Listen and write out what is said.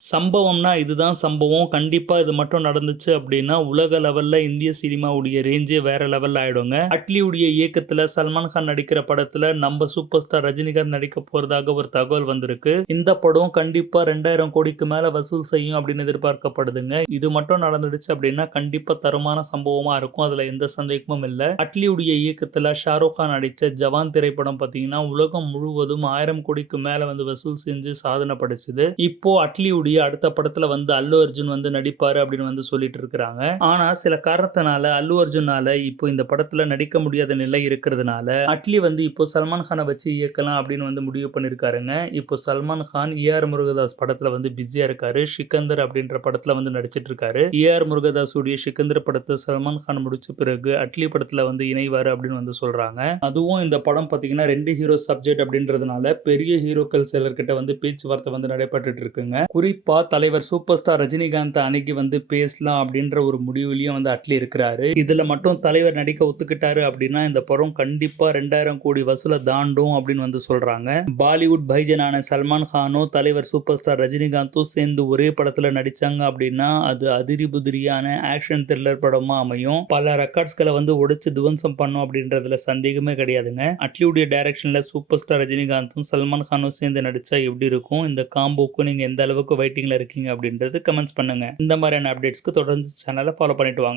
சம்பவம்னா இதுதான் சம்பவம். கண்டிப்பா இது மட்டும் நடந்துச்சு அப்டின்னா, உலக லெவல்ல இந்திய சினிமாவுடைய ரேஞ்சே வேற லெவல்ல ஆயிடுங்க. அட்லியுடைய இயக்கத்துல சல்மான் கான் நடிக்கிற படத்துல நம்ம சூப்பர் ஸ்டார் ரஜினிகாந்த் நடிக்க போறதாக ஒரு தகவல் வந்திருக்கு. இந்த படம் கண்டிப்பா 2000 கோடிக்கு மேல வசூல் செய்யும் அப்டின்னு எதிர்பார்க்கப்படுதுங்க. இது மட்டும் நடந்துடுச்சு அப்டின்னா, கண்டிப்பா தரமான சம்பவமா இருக்கும். அதுல எந்த சந்தேகமும் இல்ல. அட்லியுடைய இயக்கத்துல ஷாருக் கான் நடிச்ச ஜவான் திரைப்படம் பார்த்தீங்கன்னா, உலகம் முழுவதும் 1000 கோடிக்கு மேல வசூல் செஞ்சு சாதனை படைச்சது. இப்போ அட்லியுடைய அடுத்த படத்துல அல்லு அர்ஜுன் நடிப்பாரு அப்படின்னு சொல்லிட்டு இருக்காங்க. ஆனா சில காரணத்தினால அல்லு அர்ஜுனால இப்போ இந்த படத்துல நடிக்க முடியாத நிலை இருக்கிறதுனால அட்லி இப்போ சல்மான் கானை வச்சு இயக்கலாம் அப்படின்னு முடிவு பண்ணிருக்காருங்க. இப்போ சல்மான் கான் ஏஆர் முருகதாஸ் படத்துல பிஸியா இருக்காரு. சிக்கந்தர் அப்படின்ற படத்துல நடிச்சிட்டு இருக்காரு. ஏஆர் முருகதாஸ் உடைய சிக்கந்தர் படத்தை சல்மான் கான் முடிச்ச பிறகு அட்லி படத்துல இணைவாரு அப்படின்னு சொல்றாங்க. அதுவும் இந்த படம் பாத்தீங்கன்னா 2 ஹீரோ சப்ஜெக்ட் அப்படின்றதுனால பெரிய ஹீரோக்கள் சிலர்கிட்ட பேச்சுவார்த்தை நடைபெற்றுட்டு இருக்குங்க. குறிப்பா தலைவர் சூப்பர் ஸ்டார் ரஜினிகாந்த் அன்னைக்கு பேசலாம் அப்படின்ற ஒரு முடிவுலயும் அட்லி இருக்கிறாரு. இதுல மட்டும் தலைவர் நடிக்க ஒத்துக்கிட்டாரு அப்படின்னா இந்த படம் கண்டிப்பா 2000 கோடி வசூல தாண்டும் அப்படின்னு சொல்றாங்க. பாலிவுட் பைஜனான சல்மான் கானும் தலைவர் சூப்பர் ஸ்டார் ரஜினிகாந்தும் சேர்ந்து ஒரே படத்துல நடிச்சாங்க அப்படின்னா அது அதிரி புதிரியான ஆக்ஷன் த்ரில்லர் படமா அமையும். பல ரெக்கார்ட்ஸ்களை உடைச்சு துவம்சம் பண்ணும் அப்படின்றதுல சந்தேகமே கிடையாதுங்க. அட்லியுடைய டைரக்ஷன்ல சூப்பர் ஸ்டார் ரஜினிகாந்தும் சல்மான் கானும் சேர்ந்து நடிச்சா எப்படி இருக்கும்? இந்த காம்போக்கு நீங்க எந்த அளவுக்கு வெயிட்டிங்ல இருக்கீங்க அப்படின்றது கமெண்ட்ஸ் பண்ணுங்க. இந்த மாதிரியான அப்டேட்ஸ்க்கு தொடர்ந்து சேனலை ஃபாலோ பண்ணிட்டு வாங்க.